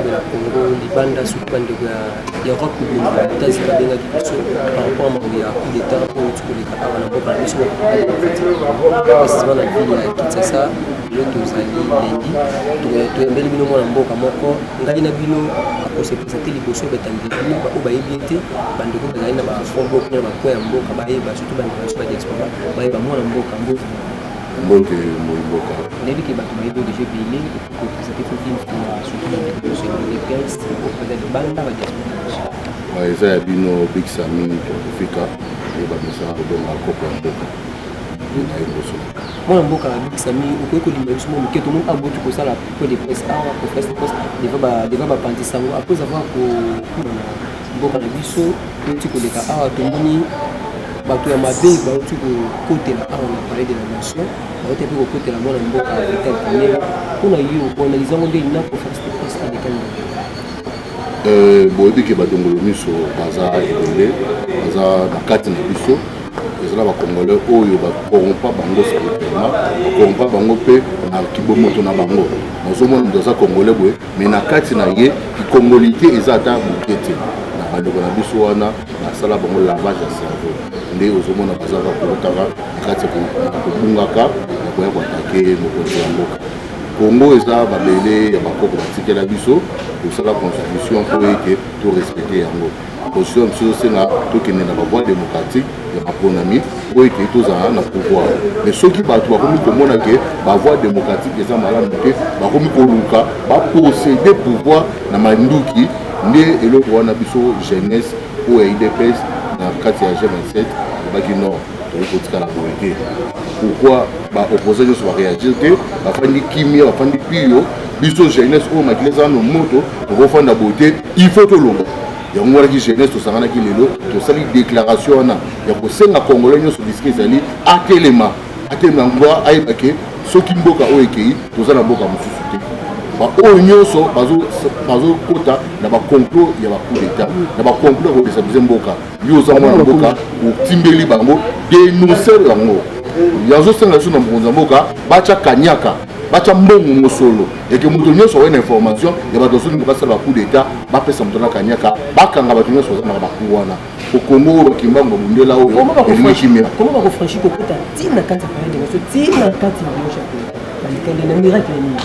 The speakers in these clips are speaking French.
la Congo, les bandes sous bande de l'Europe, les États-Unis, par rapport à mon coup d'État, pour les capables de la mission. Précisément dans la ville de Kinshasa, l'autre aux alliés, lundi, tu es bel bino mon amboka moko, ngai na bino à se présenter les bossos betangeli, ba oba ebité, bande ko bazali na ba fongo ko na ba ko ya mboka ba eba surtout bande ba super diaspora, ba eba mon amboka mboka. Mboka mboka. Nebi ke bato bayebi déjà bilé pour présenter toute une fois surtout dans les bossos de guest pour peut-être bande ba diaspora. Ba eza ya bino Big Sami to Afrika, et ba misa ko donga ko ko mboka. Moi, je suis un peu de temps, je suis un peu de après avoir bato ya mabe bauti kokotela awa na palais de la nation baote mpe kokotela mwana mboka africain premier mpona yo koanalize yango ndeni na conférence de presse adekani boyebi ke badongolo miso baza ebele baza na kati na biso ezala bacongolais oyo bakorompa bango spirituellement bakorompa bango mpe na kibomoto na bango nazomona moto aza congolais boye mais na kati na ye kikongolité eza ata moke te na bandeko na biso wana nasala bango lavage ya cerveau nde ozomona bazaka kolotaka na kati ya kobungaka ya koya koatake mokonzi ya mboka Congo eza babele ya bakoko batikela biso tosala constitution mpo ete torespecte yango constitution biso tosenga tokende na bavoie démocratique ya baponami mpo ete tozala na pouvoir mais soki bato bakomi komona ke bavoie démocratique eza malamu te bakomi koluka baposede pouvoir na manduki nde eloko wana biso jeunesse oyo ya idps na kati ya G27 baki nord tokotikala boye te pourquoi baopposé nyonso baréagir te bafandi kimia bafandi pio biso jeunesse oyo makili eza no moto tokofanda boye te il faut tolonga yango wanaki jeunesse tosanganaki lelo tosali déclaration wana ya kosenga congolais nyonso disque ezali atelema ngwa ayebake soki mboka oyo ekei toza na mboka mosusu te oyo nyonso bazokota na bacomplot ya bacoup d'état na bacomplot ya kodestabilize mboka yo oza mwana mboka otimbeli bango dénoncer yango yazosenga biso na mokonzi ya mboka batya kanyaka batya mbongo mosolo eke moto nyonso awe na information ya bato azolinga basala bacoup d'état bapesa moto na kanyaka bakanga bato nyonso bazanaka bacoup wana okongo oyo bakimbango bundela oyo elingi kimia komo bakofranchi kokota ntina kati ya paredeation ntina kati ya biochape balikande na miracle nini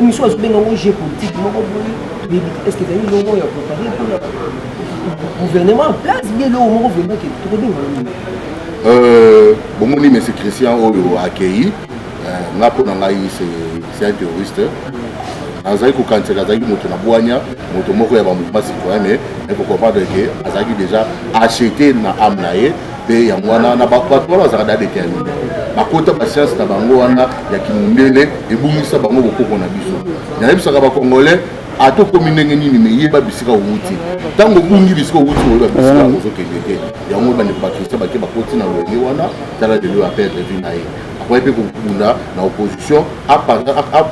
mission azobenga ngo jeu politique moko boye est-ce que ezali longo ya préparé mpona gouvernement en place bien eloko moko vraimen ke tokobenga nini bomoni mese Christian oyo akei nga mpo na ngai c'est un terroriste azali kokanisaka azalaki moto na bwanya moto moko ya bamouvement citoyen mais ekocomprendre ke azalaki déjà acheté na ame na ye mpe yango wana na bato wana bazalaka dadétermine bakota basiance na bango wana ya kimundele ebungisa bango bokoko na biso nayebisaka bacongolais atokomi ndenge nini me yeba bisika outi ntango obungi bisika outi oyeba bisika ozokende te yango bandeko bakristian bake bakoti na lolenge wana tala lelo aperdre vie na ye akoki mpe kokunda na opposition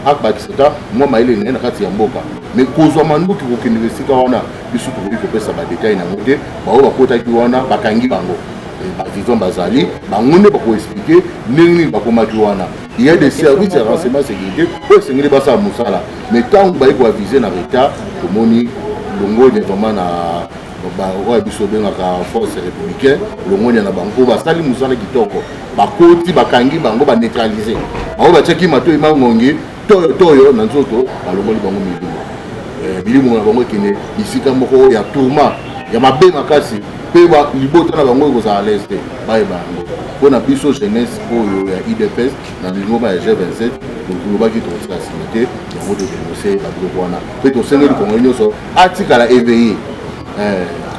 akbakisa ta mwa mayele naye na kati ya mboka me kozwa manduki kokende esika wana biso tokoki kopesa badetail nango te baoyo bakotaki wana bakangi bango bavision bazali bango nde bakoexplike ndenge nini bakomaki wana il y a des services ya renseignement sécurité oyo esengeli basala mosala mais ntango bayi koavise na retard tomoni longoni vraiment na oyo biso obengaka force républicain longoni na bango basali mosala kitoko bakoti bakangi bango baneutralize bango batiaki matoi mangongi toyo na nzoto balongoli bango milimo na bango ekende bisika moko ya tourment ya mabe makasi mpe libota na bango ekozala lese te bayeba yango mpo na biso jeunesse oyo ya idps na lingoma ya G27 tolobaki tokotika nsima te yango todenonse babiloko wana mpe tosengeli congolais nyonso atikala éveillé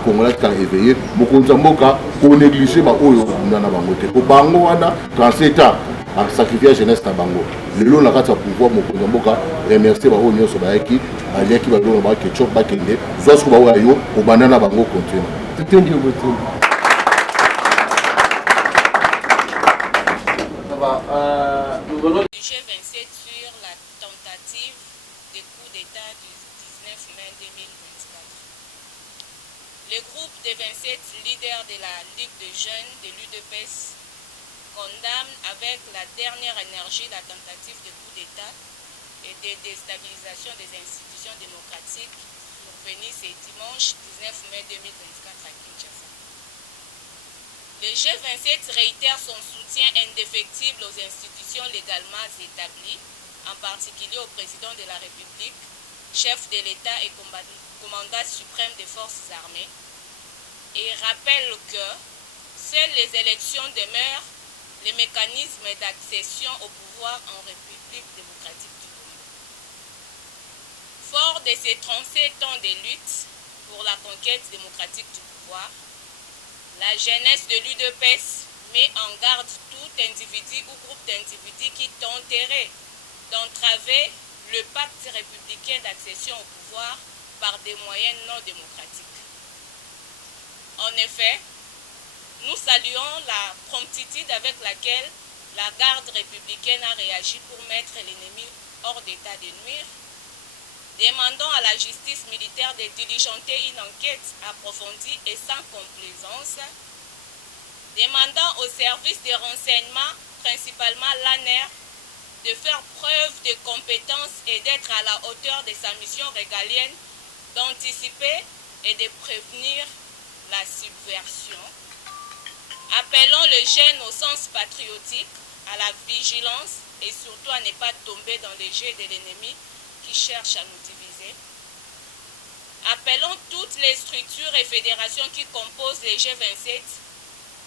congolais atikala éveillé mokonzi ya mboka konéglige baoyo okunda na bango te po bango wana 37 ans asacrifia jeunesse na bango lelo na kati ya pouvoir mokonzi ya mboka remercie baoyo nyonso bayaki baliaki baloko na bango ketchup bakende zwa siko baoyo yo obanda na bango continue. Le G27 sur la tentative de coup d'État du 19 mai 2024. Le groupe des 27 leaders de la Ligue des jeunes de l'UDPS condamne avec la dernière énergie la tentative de coup d'État et de déstabilisation des institutions transition démocratique survenue ce dimanche 19 mai 2024 à Kinshasa. Le G27 réitère son soutien indéfectible aux institutions légalement établies, en particulier au président de la République, chef de l'État et commandant suprême des forces armées, et rappelle que seules les élections demeurent les mécanismes d'accession au pouvoir en République démocratique du Congo. Fort de ces 37 ans de lutte pour la conquête démocratique du pouvoir, la jeunesse de l'UDPS met en garde tout individu ou groupe d'individus qui tenterait d'entraver le pacte républicain d'accession au pouvoir par des moyens non démocratiques. En effet, nous saluons la promptitude avec laquelle la garde républicaine a réagi pour mettre l'ennemi hors d'état de nuire, demandant à la justice militaire de diligenter une enquête approfondie et sans complaisance, demandant aux services de renseignement, principalement l'ANER, de faire preuve de compétence et d'être à la hauteur de sa mission régalienne, d'anticiper et de prévenir la subversion. Appelons le jeune au sens patriotique, à la vigilance et surtout à ne pas tomber dans les jeux de l'ennemi qui cherche à nous diviser. Appelons toutes les structures et fédérations qui composent les G27,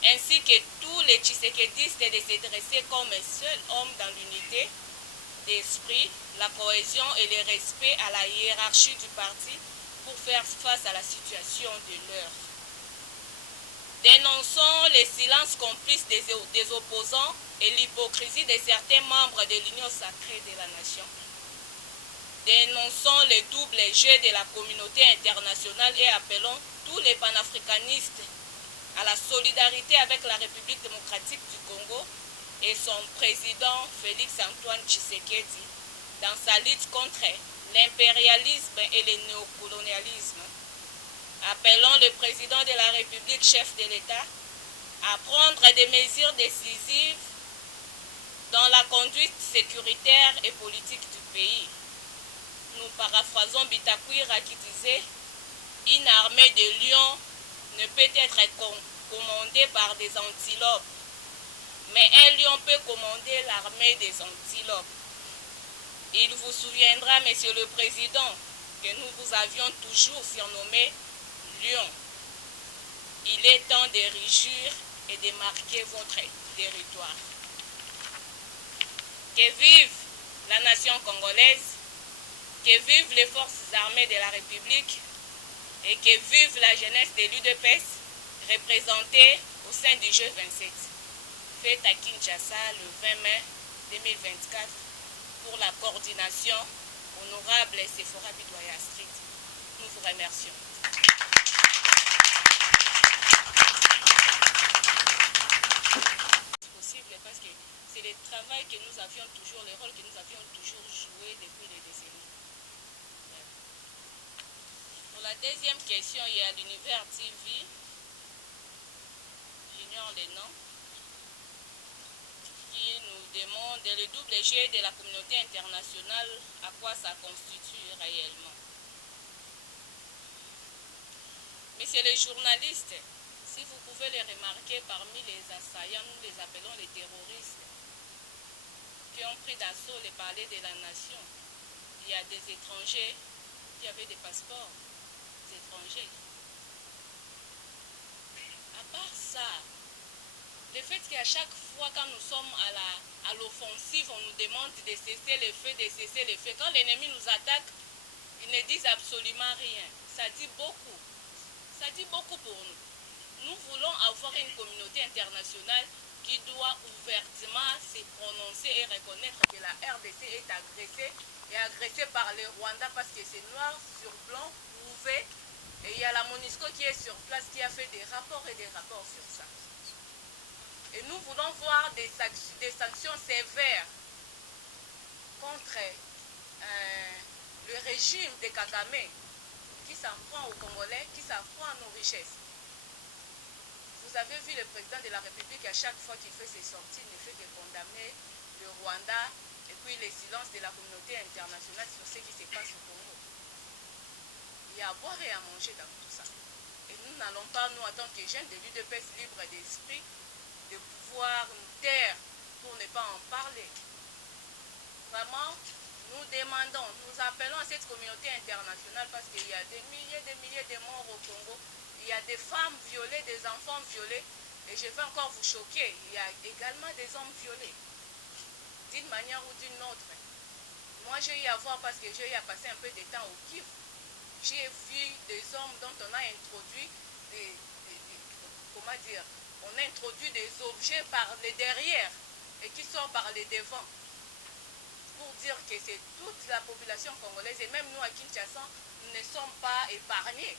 ainsi que tous les tshisekédistes de se dresser comme un seul homme dans l'unité d'esprit, la cohésion et le respect à la hiérarchie du parti pour faire face à la situation de l'heure. Dénonçons les silences complices des opposants et l'hypocrisie de certains membres de l'Union sacrée de la nation. Dénonçons le double jeu de la communauté internationale et appelons tous les panafricanistes à la solidarité avec la République démocratique du Congo et son président Félix Antoine Tshisekedi dans sa lutte contre l'impérialisme et le néocolonialisme. Appelons le président de la République, chef de l'État, à prendre des mesures décisives dans la conduite sécuritaire et politique du pays. Nous paraphrasons Bitakwira qui disait « Une armée de lions ne peut être commandée par des antilopes, mais un lion peut commander l'armée des antilopes. » Il vous souviendra, Monsieur le Président, que nous vous avions toujours surnommé Lion. Il est temps de régir et de marquer votre territoire. Que vive la nation congolaise, que vivent les forces armées de la République et que vive la jeunesse de l'UDPS représentée au sein du G27, fait à Kinshasa le 20 mai 2024 pour la coordination honorable Sephora Bidoya Street. Nous vous remercions. C'est possible parce que c'est le travail que nous avions toujours, le rôle que nous avions toujours joué depuis des décennies. Pour la deuxième question, il y a l'Univers TV. J'ignore les noms. Qui nous demande le double jeu de la communauté internationale, à quoi ça constitue réellement. Messieurs les journalistes, si vous pouvez les remarquer parmi les assaillants, nous les appelons les terroristes, qui ont pris d'assaut les palais de la nation. Il y a des étrangers qui avaient des passeports, des étrangers. À part ça, le fait qu'à chaque fois quand nous sommes à l'offensive, on nous demande de cesser les faits, de cesser les faits. Quand l'ennemi nous attaque, ils ne disent absolument rien. Ça dit beaucoup. Ça dit beaucoup pour nous. Nous voulons avoir une communauté internationale qui doit ouvertement se prononcer et reconnaître que la RDC est agressée et agressée par le Rwanda parce que c'est noir sur blanc prouvé. Et il y a la MONUSCO qui est sur place qui a fait des rapports et des rapports sur ça. Et nous voulons voir des sanctions sévères contre le régime de Kagame qui s'en prend aux Congolais, qui s'en prend à nos richesses. Vous avez vu le président de la République, à chaque fois qu'il fait ses sorties, ne fait que condamner le Rwanda et puis les silences de la communauté internationale sur ce qui se passe au Congo. a à boire et à manger dans tout ça. Et nous n'allons pas, nous, en tant que jeunes de l'UDPS libre d'esprit, de pouvoir nous taire pour ne pas en parler. Vraiment, nous demandons, nous appelons à cette communauté internationale parce qu'il y a des milliers de morts au Congo. Il y a des femmes violées, des enfants violés. Et je vais encore vous choquer, il y a également des hommes violés. D'une manière ou d'une autre. Moi, j'ai eu à voir parce que j'ai eu à passer un peu de temps au Kivu. J'ai vu des hommes dont on a introduit comment dire, on a introduit des objets par les derrière et qui sortent par les devants. Pour dire que c'est toute la population congolaise et même nous à Kinshasa, nous ne sommes pas épargnés.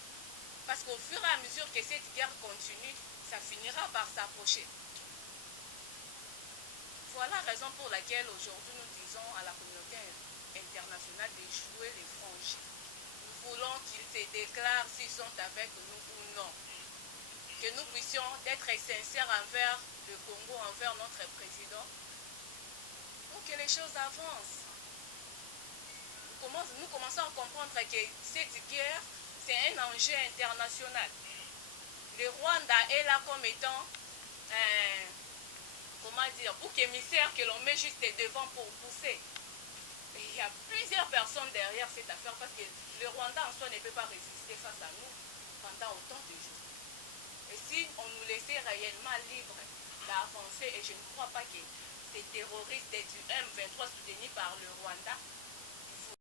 Parce qu'au fur et à mesure que cette guerre continue, ça finira par s'approcher. Voilà la raison pour laquelle aujourd'hui nous disons à la communauté internationale de jouer les franges. Nous voulons qu'ils se déclarent s'ils sont avec nous ou non. Que nous puissions être sincères envers le Congo, envers notre président, pour que les choses avancent. Nous commençons à comprendre que cette guerre, c'est un enjeu international. Le Rwanda est là comme étant comment dire, bouc émissaire que l'on met juste devant pour pousser. Et il y a plusieurs personnes derrière cette affaire parce que le Rwanda en soi ne peut pas résister face à nous pendant autant de jours. Et si on nous laissait réellement libres d'avancer, et je ne crois pas que ces terroristes du M23 soutenus par le Rwanda